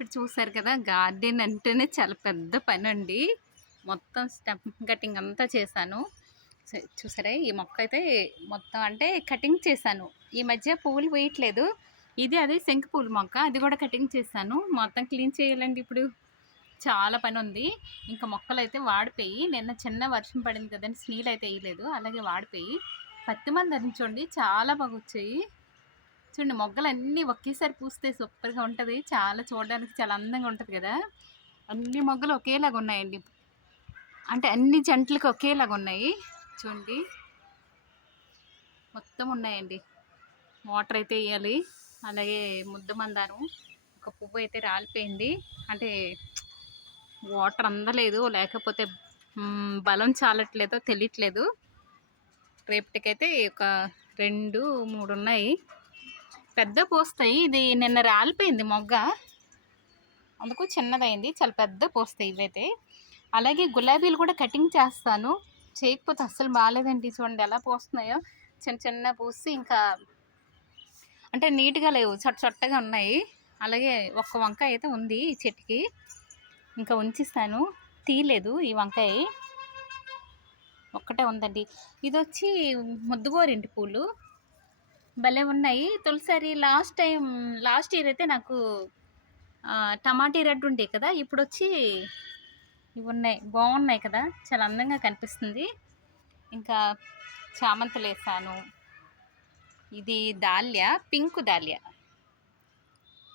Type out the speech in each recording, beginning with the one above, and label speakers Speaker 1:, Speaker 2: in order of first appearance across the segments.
Speaker 1: ఇప్పుడు చూసారు కదా గార్డెన్ అంటేనే చాలా పెద్ద పని అండి మొత్తం స్టెప్ కటింగ్ అంతా చేశాను. చూసారా? ఈ మొక్క అయితే మొత్తం అంటే కటింగ్ చేశాను. ఈ మధ్య పువ్వులు వేయట్లేదు. ఇది అదే శంఖ పూల మొక్క. అది కూడా కటింగ్ చేశాను. మొత్తం క్లీన్ చేయాలండి ఇప్పుడు. చాలా పని ఉంది. ఇంకా మొక్కలు అయితే వాడిపోయి నిన్న చిన్న వర్షం పడింది కదండి స్నీల్ అయితే వేయలేదు. అలాగే వాడిపోయి పత్తి మంది ధరించండి చాలా బాగా వచ్చాయి చూడండి మొగ్గలు అన్నీ ఒకేసారి పూస్తే సూపర్గా ఉంటుంది. చాలా చూడడానికి చాలా అందంగా ఉంటుంది కదా. అన్ని మొగ్గలు ఒకేలాగా ఉన్నాయండి. అంటే అన్ని జంటలకు ఒకేలాగా ఉన్నాయి. చూడండి. మొత్తం ఉన్నాయండి. వాటర్ అయితే వేయాలి. అలాగే ముద్ద మందారం ఒక పువ్వు అయితే రాలిపోయింది. అంటే వాటర్ అందలేదు. లేకపోతే బలం చాలట్లేదో తెలియట్లేదు రేపటికైతే ఒక రెండు మూడు ఉన్నాయి. పెద్ద పోస్తాయి. ఇది నిన్న రాలిపోయింది మొగ్గ. అందుకు చిన్నదైంది. చాలా పెద్ద పోస్తాయి ఇవైతే. అలాగే గులాబీలు కూడా కటింగ్ చేస్తాను. చేయకపోతే అస్సలు బాగాలేదండి. చూడండి ఎలా పోస్తున్నాయో. చిన్న చిన్న పూసి ఇంకా అంటే నీట్గా లేవు. చొట్ట చొట్టగా ఉన్నాయి. అలాగే ఒక్క వంకాయ అయితే ఉంది ఈ చెట్టుకి. ఇంకా ఉంచిస్తాను. తీయలేదు ఈ వంకాయ. ఒక్కటే ఉందండి. ఇది వచ్చి ముద్దుగోరింటి పూలు. భలే ఉన్నాయి. తొలిసారి లాస్ట్ టైం లాస్ట్ ఇయర్ అయితే నాకు టమాటీ రెడ్ ఉండే కదా ఇప్పుడు వచ్చి ఇవి ఉన్నాయి. బాగున్నాయి కదా చాలా అందంగా కనిపిస్తుంది. ఇంకా చామంతులు వేసాను ఇది దాల్య పింక్ దాల్య.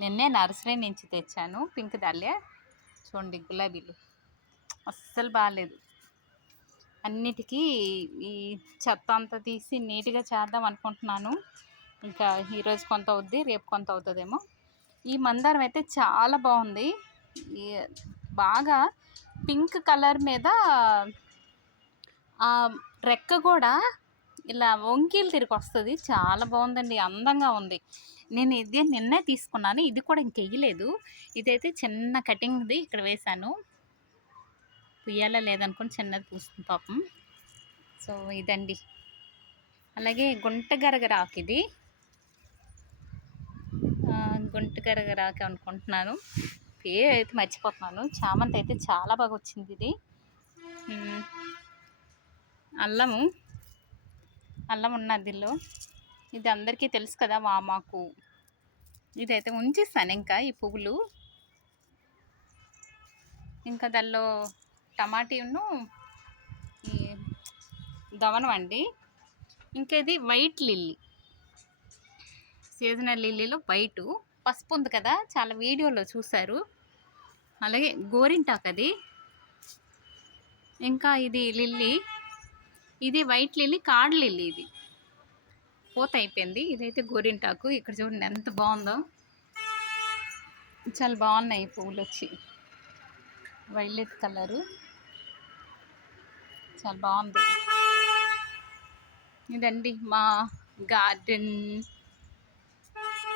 Speaker 1: నిన్నే నర్సరీ నుంచి తెచ్చాను పింక్ దాల్య. చూడండి గులాబీలు. అస్సలు బాగాలేదు అన్నిటికీ ఈ చెత్త అంతా తీసి నీట్గా చేద్దాం అనుకుంటున్నాను. ఇంకా ఈరోజు కొంత అవుద్ది రేపు కొంత అవుతుందేమో. ఈ మందారం అయితే చాలా బాగుంది. బాగా పింక్ కలర్ మీద ఆ రెక్క కూడా ఇలా వంకీలు తిరిగి వస్తుంది. చాలా బాగుందండి అందంగా ఉంది. నేను ఇది నిన్నే తీసుకున్నాను ఇది కూడా ఇంకెయ్యలేదు ఇదైతే చిన్న కటింగ్ది ఇక్కడ వేశాను. పుయ్యాలా లేదనుకుని చిన్నది పూస్తుంది పాపం. సో ఇదండి. అలాగే గుంట గరగరాకు ఇది. ఆ, గుంట అనుకుంటున్నాను. పేరు అయితే మర్చిపోతున్నాను. చామంతి అయితే చాలా బాగా వచ్చింది ఇది. అల్లము. అల్లం ఉన్నదిలో దీనిలో ఇది అందరికీ తెలుసు కదా వామాకు ఇదైతే ఉంచేస్తాను ఇంకా ఈ పువ్వులు. ఇంకా దానిలో టమాటీను ఈ దవనం అండి. ఇంకా ఇది వైట్ లిల్లీ. సీజనల్ లిల్లీలో వైటు. పసుపు ఉంది కదా చాలా వీడియోలో చూశారు. అలాగే గోరింటాకు అది. ఇంకా ఇది లిల్లీ. ఇది వైట్ లిల్లీ కాడ్ లిల్లీ ఇది. పూత అయిపోయింది. ఇదైతే గోరింటాకు. ఇక్కడ చూడండి ఎంత బాగుందో. చాలా బాగున్నాయి పువ్వులు వచ్చి వైలెట్ కలరు. చాలా బాగుంది. ఇదండి మా గార్డెన్.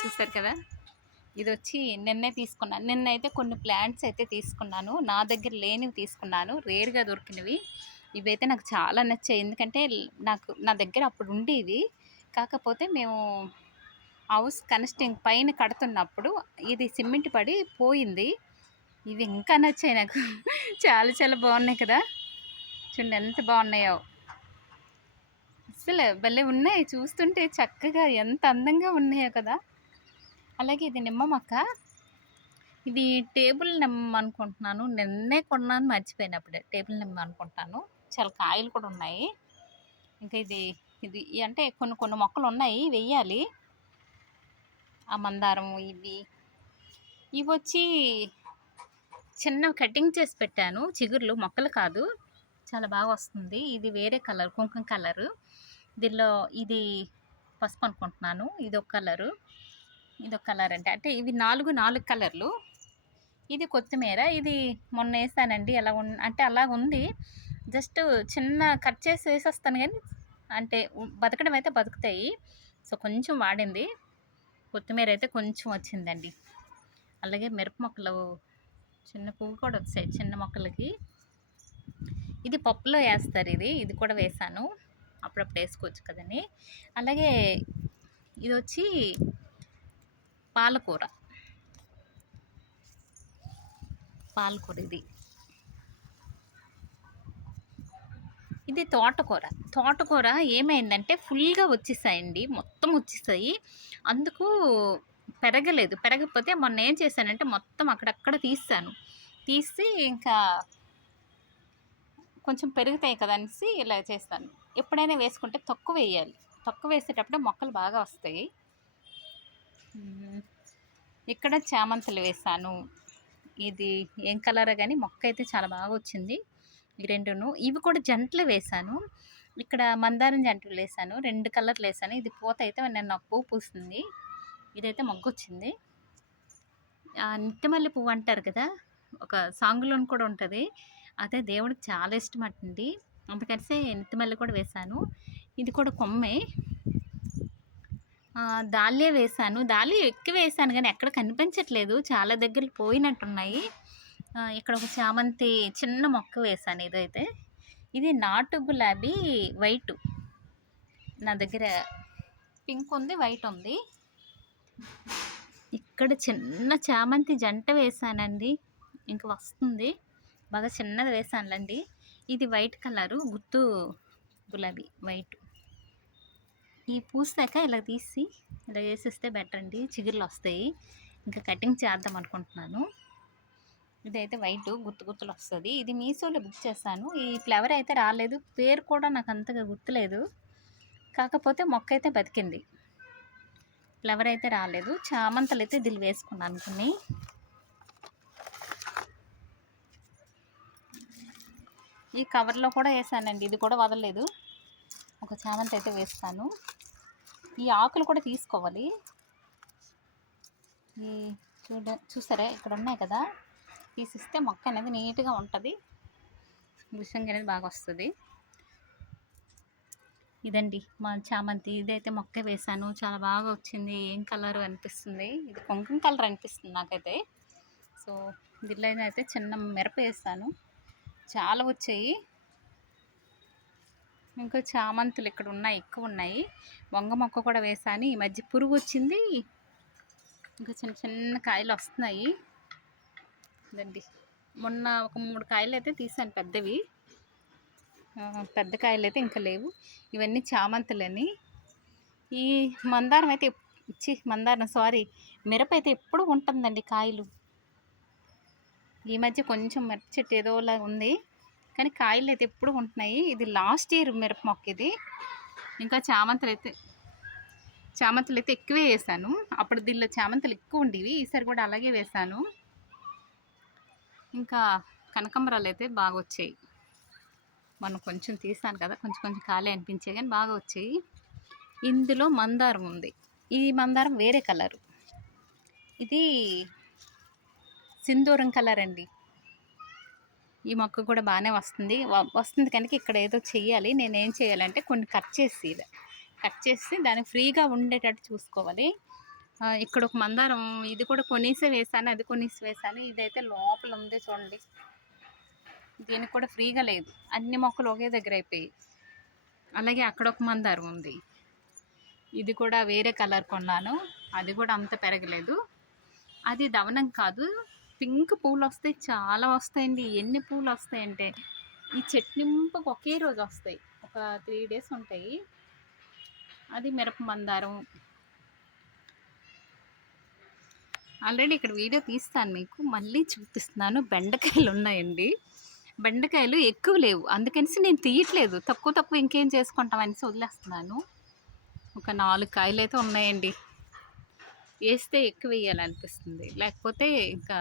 Speaker 1: చూస్తారు కదా? ఇది వచ్చి నిన్నే తీసుకున్నాను నిన్న అయితే కొన్ని ప్లాంట్స్ అయితే తీసుకున్నాను. నా దగ్గర లేనివి తీసుకున్నాను. రేర్గా దొరికినవి. ఇవైతే నాకు చాలా నచ్చాయి. ఎందుకంటే నాకు నా దగ్గర అప్పుడు ఉండేవి. కాకపోతే మేము హౌస్ కనెక్టింగ్ పైన కడుతున్నప్పుడు ఇది సిమెంట్ పడి పోయింది. ఇవి ఇంకా నచ్చాయి నాకు. చాలా చాలా బాగున్నాయి కదా. చూడండి ఎంత బాగున్నాయో. అసలు భలే ఉన్నాయి. చూస్తుంటే చక్కగా ఎంత అందంగా ఉన్నాయో కదా. అలాగే ఇది నిమ్మ మొక్క. ఇది టేబుల్ నిమ్మ అనుకుంటున్నాను. నిన్నే కొన్నాను మర్చిపోయినప్పుడే. టేబుల్ నిమ్మ అనుకుంటాను. చాలా కాయలు కూడా ఉన్నాయి. ఇంకా ఇది ఇది అంటే కొన్ని కొన్ని మొక్కలు ఉన్నాయి. వెయ్యాలి. ఆ మందారం ఇవి. ఇవి వచ్చి చిన్న కటింగ్ చేసి పెట్టాను. చిగుర్లు మొక్కలు కాదు. చాలా బాగా వస్తుంది. ఇది వేరే కలర్ కుంకుమ కలరు. దీనిలో ఇది పసుపు అనుకుంటున్నాను. ఇది ఒక కలరు. ఇది ఒక కలర్ అంటే అంటే ఇవి నాలుగు నాలుగు కలర్లు. ఇది కొత్తిమీర. ఇది మొన్న వేసానండి. ఎలా ఉన్ అంటే అలా ఉంది. జస్ట్ చిన్న కట్ చేసి వేసేస్తాను కానీ అంటే బతకడం అయితే బతుకుతాయి. సో కొంచెం వాడింది. కొత్తిమీర అయితే కొంచెం వచ్చిందండి. అలాగే మిరప మొక్కలు చిన్న పువ్వు కూడా వచ్చాయి చిన్న మొక్కలకి. ఇది పప్పులో వేస్తారు ఇది. ఇది కూడా వేసాను. అప్పుడప్పుడు వేసుకోవచ్చు కదండి. అలాగే ఇది వచ్చి పాలకూర. పాలకూర ఇది. ఇది తోటకూర. తోటకూర ఏమైందంటే ఫుల్గా వచ్చేసాయండి. మొత్తం వచ్చేసాయి. అందుకు పెరగలేదు. పెరగకపోతే మొన్న ఏం చేశానంటే మొత్తం అక్కడక్కడ తీస్తాను తీసి ఇంకా కొంచెం పెరుగుతాయి కదా అనేసి ఇలా చేస్తాను. ఎప్పుడైనా వేసుకుంటే తక్కువ వేయాలి. తక్కువ వేసేటప్పుడు మొక్కలు బాగా వస్తాయి. ఇక్కడ చామంతులు వేసాను. ఇది ఏం కలర్ కానీ మొక్క అయితే చాలా బాగా వచ్చింది. ఈ రెండును. ఇవి కూడా జంటలు వేసాను. ఇక్కడ మందారం జంటలు వేసాను. రెండు కలర్లు వేసాను. ఇది పూత అయితే నేను నాకు పువ్వు పూస్తుంది ఇదైతే మొగ్గు వచ్చింది. నిట్టమల్లి పువ్వు అంటారు కదా ఒక సాంగ్లో కూడా ఉంటుంది. అదే దేవుడికి చాలా ఇష్టం అట్టండి అందుకనిసే నిత్యమల్లి కూడా వేశాను ఇది కూడా కొమ్మే. దాల్యా వేశాను. దాల్యా ఎక్కువ వేశాను కానీ ఎక్కడ కనిపించట్లేదు. చాలా దగ్గర పోయినట్టున్నాయి. ఇక్కడ ఒక చామంతి చిన్న మొక్క వేశాను ఇదైతే. ఇది నాటు గులాబీ వైట్. నా దగ్గర పింక్ ఉంది వైట్ ఉంది. ఇక్కడ చిన్న చామంతి జంట వేసానండి ఇంక వస్తుంది. బాగా చిన్నది వేసానులేండి ఇది వైట్ కలరు గుత్తు గులాబీ వైట్. ఈ పూసాక ఇలా తీసి ఇలా వేసేస్తే బెటర్ అండి. చిగుర్లు వస్తాయి. ఇంకా కటింగ్ చేద్దాం అనుకుంటున్నాను. ఇదైతే వైట్ గుర్తు గుర్తులు వస్తుంది. ఇది మీషోలో బుక్ చేశాను. ఈ ఫ్లవర్ అయితే రాలేదు. పేరు కూడా నాకు అంతగా గుర్తులేదు. కాకపోతే మొక్క అయితే బతికింది. ఫ్లవర్ అయితే రాలేదు. చామంతలు అయితే దీన్ని వేసుకున్నాను కొన్ని. ఈ కవర్లో కూడా వేసానండి. ఇది కూడా వదలలేదు. ఒక చామంతి అయితే వేస్తాను. ఈ ఆకులు కూడా తీసుకోవాలి. ఈ చూడ చూసారా? ఇక్కడ ఉన్నాయి కదా? తీసిస్తే మొక్క అనేది నీట్గా ఉంటుంది. విషంగా అనేది బాగా వస్తుంది. ఇదండి మా చామంతి. ఇదైతే మొక్క వేశాను. చాలా బాగా వచ్చింది. ఏం కలర్ అనిపిస్తుంది? ఇది కుంకుమ కలర్ అనిపిస్తుంది నాకైతే. సో దీనిలో అయితే చిన్న మిరప వేస్తాను చాలా వచ్చాయి. ఇంకా చామంతులు ఇక్కడ ఉన్నాయి ఎక్కువ ఉన్నాయి. వంగ మొక్క కూడా వేసాను. ఈ మధ్య పురుగు వచ్చింది. ఇంకా చిన్న చిన్న కాయలు వస్తున్నాయి. అండి మొన్న ఒక మూడు కాయలు అయితే తీసాను పెద్దవి. పెద్ద కాయలు అయితే ఇంకా లేవు. ఇవన్నీ చామంతులని. ఈ మందారం అయితే ఇచ్చి మందారం సారీ మిరప అయితే ఎప్పుడు ఉంటుందండి కాయలు. ఈ మధ్య కొంచెం మిరప చెట్టు ఏదోలా ఉంది. కానీ కాయలు అయితే ఎప్పుడు ఉంటున్నాయి. ఇది లాస్ట్ ఇయర్ మిరప మొక్క ఇది ఇంకా చామంతులు అయితే చామంతులు అయితే ఎక్కువే వేసాను. అప్పుడు దీనిలో చామంతులు ఎక్కువ ఉండేవి. ఈసారి కూడా అలాగే వేసాను. ఇంకా కనకాంబరాలు అయితే బాగా వచ్చాయి. మనం కొంచెం తీసాను కదా కొంచెం కొంచెం ఖాళీ అనిపించే కానీ బాగా వచ్చాయి. ఇందులో మందారం ఉంది. ఈ మందారం వేరే కలరు. ఇది సింధూరం కలర్ అండి. ఈ మొక్క కూడా బాగానే వస్తుంది. వ- వస్తుంది కనుక ఇక్కడ ఏదో చేయాలి నేను ఏం చేయాలంటే కొన్ని కట్ చేసి కట్ చేసి దానికి ఫ్రీగా ఉండేటట్టు చూసుకోవాలి. ఇక్కడ ఒక మందారం ఇది కూడా కొనేసే వేసాను. అది కొనేసి వేసాను. ఇదైతే లోపల ఉంది చూడండి. దీనికి కూడా ఫ్రీగా లేదు. అన్ని మొక్కలు ఒకే దగ్గర అయిపోయాయి. అలాగే అక్కడ ఒక మందారం ఉంది. ఇది కూడా వేరే కలర్ కొన్నాను. అది కూడా అంత పెరగలేదు. అది దవనం కాదు. పింక్ పూలు వస్తాయి చాలా వస్తాయండి. ఎన్ని పూలు వస్తాయంటే ఈ చెట్నింపకు ఒకే రోజు వస్తాయి ఒక త్రీ డేస్ ఉంటాయి. అది మిరప మందారం. ఆల్రెడీ ఇక్కడ వీడియో తీస్తాను మీకు. మళ్ళీ చూపిస్తున్నాను. బెండకాయలు ఉన్నాయండి. బెండకాయలు ఎక్కువ లేవు. అందుకనేసి నేను తీయట్లేదు. తక్కువ తక్కువ ఇంకేం చేసుకుంటాం వదిలేస్తున్నాను. ఒక నాలుగు కాయలు అయితే ఉన్నాయండి. వేస్తే ఎక్కువ వేయాలనిపిస్తుంది లేకపోతే ఇంకా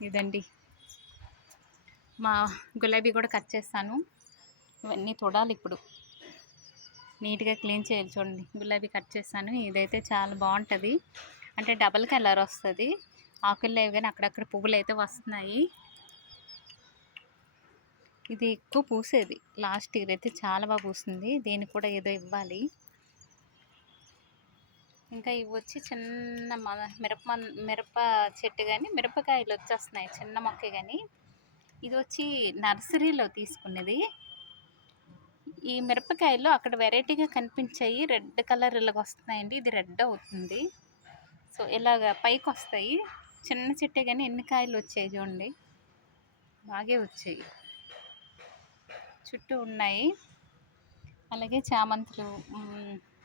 Speaker 1: ఇదండి. మా గులాబీ కూడా కట్ చేస్తాను. ఇవన్నీ తొడాలి ఇప్పుడు. నీట్గా క్లీన్ చేయాలి చూడండి. గులాబీ కట్ చేస్తాను. ఇదైతే చాలా బాగుంటుంది. అంటే డబల్ కలర్ వస్తుంది. ఆకులు లేవు కానీ అక్కడక్కడ పువ్వులు అయితే వస్తున్నాయి. ఇది ఎక్కువ పూసేది. లాస్ట్ ఇయర్ అయితే చాలా బాగా పూస్తుంది దీనికి కూడా ఏదో ఇవ్వాలి. ఇంకా ఇవి వచ్చి చిన్న మ- మిరప మిరప చెట్టు కానీ మిరపకాయలు వచ్చేస్తున్నాయి. చిన్న మొక్క కానీ ఇది వచ్చి నర్సరీలో తీసుకునేది ఈ మిరపకాయలు అక్కడ వెరైటీగా కనిపించాయి. రెడ్ కలర్ ఇలాగ వస్తున్నాయండి. ఇది రెడ్ అవుతుంది. సో ఇలాగ పైకి వస్తాయి. చిన్న చెట్టే కానీ ఎన్ని కాయలు వచ్చాయి చూడండి. బాగే వచ్చాయి. చుట్టూ ఉన్నాయి. అలాగే చామంతులు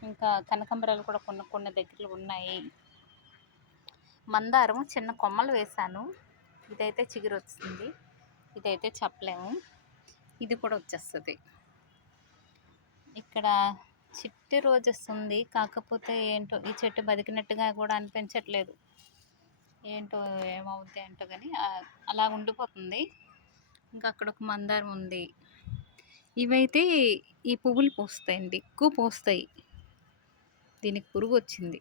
Speaker 1: ఇంకా కనకాంబరాలు కూడా కొన్ని కొన్ని దగ్గరలో ఉన్నాయి. మందారం చిన్న కొమ్మలు వేశాను. ఇదైతే చిగురు వస్తుంది ఇదైతే చెప్పలేము. ఇది కూడా వచ్చేస్తుంది. ఇక్కడ చిట్టి రోజు వస్తుంది. కాకపోతే ఏంటో ఈ చెట్టు బతికినట్టుగా కూడా అనిపించట్లేదు. ఏంటో ఏమవుద్ది ఏంటో కానీ అలా ఉండిపోతుంది. ఇంకా అక్కడ ఒక మందారం ఉంది. ఇవైతే ఈ పువ్వులు పూస్తాయండి. ఎక్కువ పూస్తాయి. దీనికి పురుగు వచ్చింది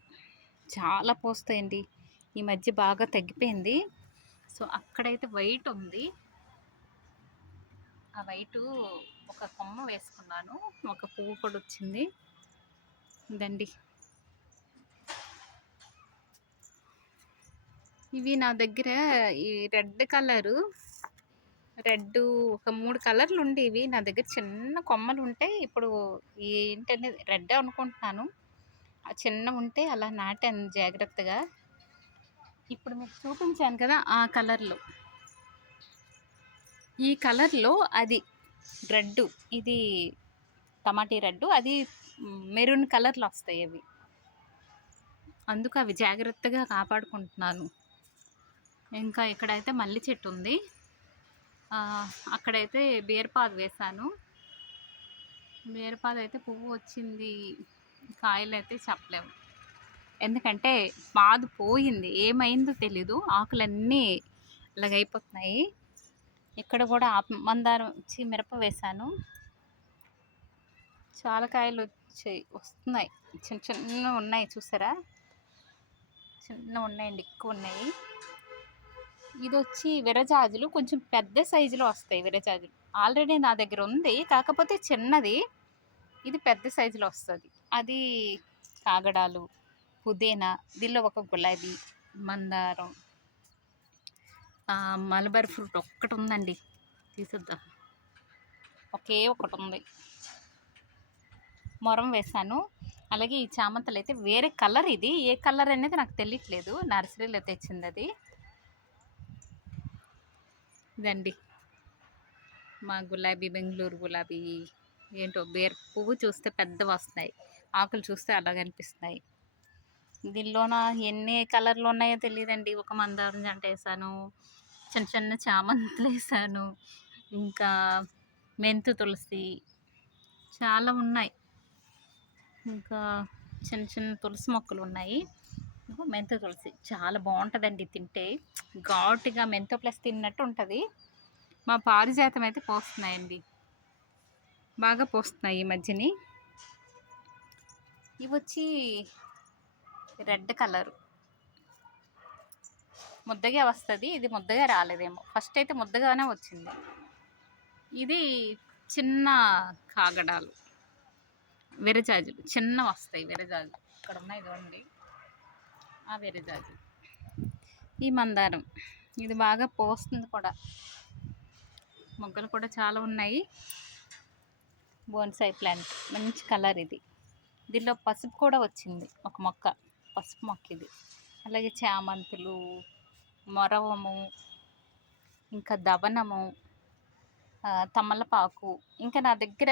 Speaker 1: చాలా పూస్తాయండి. ఈ మధ్య బాగా తగ్గిపోయింది. సో అక్కడైతే వైట్ ఉంది. ఆ వైటు ఒక కొమ్మ వేసుకున్నాను. ఒక పువ్వు కూడా వచ్చింది. ఇదండి. ఇవి నా దగ్గర ఈ రెడ్ కలరు రెడ్ ఒక మూడు కలర్లు ఉండేవి. నా దగ్గర చిన్న కొమ్మలు ఉంటే ఇప్పుడు ఏంటనేది రెడ్ అనుకుంటున్నాను. ఆ చిన్న ఉంటే అలా నాటాను జాగ్రత్తగా. ఇప్పుడు మీకు చూపించాను కదా ఆ కలర్లో. ఈ కలర్లో అది రెడ్ ఇది టమాటీ రెడ్ అది మెరూన్ కలర్లో వస్తాయి అవి. అందుకు అవి జాగ్రత్తగా కాపాడుకుంటున్నాను. ఇంకా ఇక్కడైతే మల్లి చెట్టు ఉంది. అక్కడైతే బీరపాదు వేశాను. బీరపాదు అయితే పువ్వు వచ్చింది. కాయలు అయితే చెప్పలేము. ఎందుకంటే పాదు పోయింది. ఏమైందో తెలీదు. ఆకులన్నీ ఇలాగైపోతున్నాయి. ఇక్కడ కూడా మందారం వచ్చి మిరప వేశాను. చాలా కాయలు వచ్చాయి. వస్తున్నాయి. చిన్న చిన్న ఉన్నాయి. చూసారా? చిన్న ఉన్నాయండి. ఎక్కువ ఉన్నాయి. ఇది వచ్చి విరజాజులు కొంచెం పెద్ద సైజులో వస్తాయి విరజాజులు. ఆల్రెడీ నా దగ్గర ఉంది కాకపోతే చిన్నది. ఇది పెద్ద సైజులో వస్తుంది. అది కాగడాలు పుదీనా దీనిలో ఒక గులాబీ మందారం ఆ, మలబార్ ఫ్రూట్ ఒక్కటి ఉందండి. తీసేద్దాం. ఒకే ఒకటి ఉంది. మొరం వేశాను. అలాగే ఈ చామంతలు అయితే వేరే కలర్ ఇది. ఏ కలర్ అనేది నాకు తెలియట్లేదు. నర్సరీలో తెచ్చింది అది. ఇదండి. మా గులాబీ బెంగళూరు గులాబీ ఏంటో బేర్ పువ్వు చూస్తే పెద్దవి వస్తున్నాయి. ఆకులు చూస్తే అలా కనిపిస్తున్నాయి దీనిలోన ఎన్ని కలర్లు ఉన్నాయో తెలియదండి. ఒక మందారం జంట వేసాను చిన్న చిన్న చామంతులు వేసాను ఇంకా మెంతు తులసి చాలా ఉన్నాయి. ఇంకా చిన్న చిన్న తులసి మొక్కలు ఉన్నాయి. మెంత తులసి. చాలా బాగుంటుందండి తింటే. ఘాటుగా మెంతో ప్లస్ తిన్నట్టు ఉంటుంది. మా పారిజాతం అయితే పోస్తున్నాయండి. బాగా పోస్తున్నాయి ఈ మధ్యని. ఇవి వచ్చి రెడ్ కలర్. ముద్దగా వస్తుంది. ఇది ముద్దగా రాలేదేమో. ఫస్ట్ అయితే ముద్దగానే వచ్చింది. ఇది చిన్న కాగడాలు. విరజాజులు. చిన్న వస్తాయి విరజాజులు. ఇక్కడ ఉన్నాయి ఇదిగోండి. ఆ విరజాజులు ఈ మందారం. ఇది బాగా పోస్తుంది కూడా. మొగ్గలు కూడా చాలా ఉన్నాయి. Bonsai plant. మంచి కలర్ ఇది. దీనిలో పసుపు కూడా వచ్చింది. ఒక మొక్క. పసుపు మొక్క ఇది. అలాగే చామంతులు మొరవము ఇంకా దవనము తమలపాకు. ఇంకా నా దగ్గర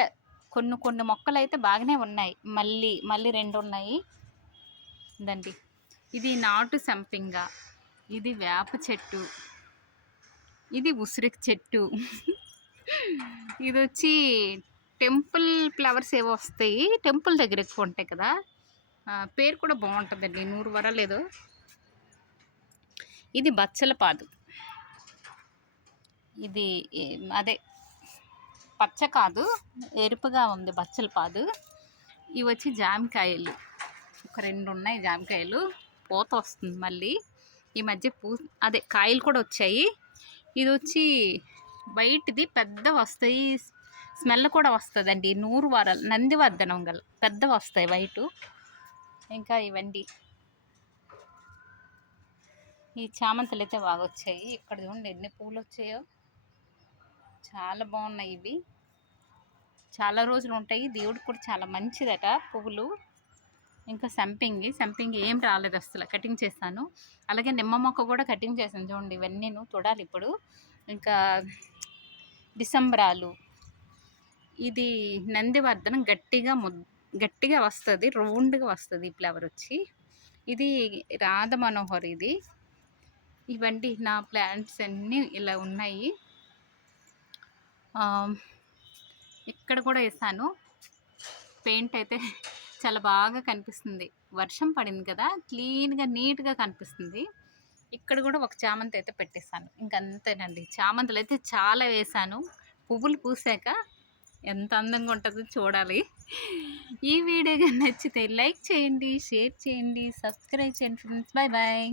Speaker 1: కొన్ని కొన్ని మొక్కలు అయితే బాగానే ఉన్నాయి. మళ్ళీ మళ్ళీ రెండు ఉన్నాయి. ఉందండి ఇది నాటు సంపింగ. ఇది వేప చెట్టు. ఇది ఉసిరికి చెట్టు. ఇది వచ్చి టెంపుల్ ఫ్లవర్స్ ఏవో వస్తాయి. టెంపుల్ దగ్గర ఎక్కువ ఉంటాయి కదా. పేరు కూడా బాగుంటుందండి. నూరు వర లేదు ఇది బచ్చల పాదు ఇది అదే పచ్చ కాదు. ఎరుపుగా ఉంది బచ్చల పాదు ఇవి వచ్చి జామకాయలు. ఒక రెండు ఉన్నాయి జామకాయలు. పూత వస్తుంది మళ్ళీ. ఈ మధ్య పూ అదే కాయలు కూడా వచ్చాయి. ఇది వచ్చి వైట్ది పెద్ద వస్తాయి. స్మెల్ కూడా వస్తుందండి. నూరు వారాలు నందివర్ధనం గల పెద్ద వస్తాయి వైటు. ఇంకా ఇవండి. ఈ చామంతులు అయితే బాగా వచ్చాయి ఇక్కడ చూడండి ఎన్ని పూలు వచ్చాయో చాలా బాగున్నాయి ఇవి. చాలా రోజులు ఉంటాయి దేవుడికి కూడా చాలా మంచిదట పువ్వులు. ఇంకా సంపింగి సంపింగి ఏం రాలేదు అసలు కటింగ్ చేశాను. అలాగే నిమ్మ మొక్క కూడా కటింగ్ చేశాను చూడండి ఇవన్నీ నేను తొడాలి ఇప్పుడు. ఇంకా డిసెంబరాలు. ఇది నందివర్ధనం గట్టిగా ము గట్టిగా వస్తుంది రౌండ్గా వస్తుంది ఈ ఫ్లవర్ వచ్చి. ఇది రాధ మనోహర్ ఇది. ఇవన్నీ నా ప్లాంట్స్ అన్నీ ఇలా ఉన్నాయి. ఇక్కడ కూడా వేసాను పెయింట్ అయితే చాలా బాగా కనిపిస్తుంది. వర్షం పడింది కదా క్లీన్గా నీట్గా కనిపిస్తుంది. ఇక్కడ కూడా ఒక చామంతి అయితే పెట్టేశాను. ఇంకంతేనండి చామంతులు అయితే చాలా వేసాను పువ్వులు పూసాక ఎంత అందంగా ఉంటుందో చూడాలి. ఈ వీడియో కానీ నచ్చితే లైక్ చేయండి షేర్ చేయండి సబ్స్క్రైబ్ చేయండి ఫ్రెండ్స్. Bye bye